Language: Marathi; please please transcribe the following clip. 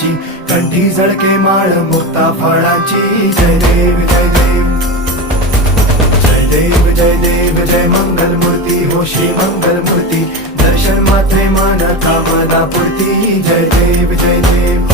फुलाची, कंठी झळके माळ मुक्ता फळाची. जय देव जय देव जय देव जय देव जय मंगल मूर्ती हो श्री मंगल मूर्ती. दर्शन मात्रे मन कामना पूर्ती. जय देव जय देव.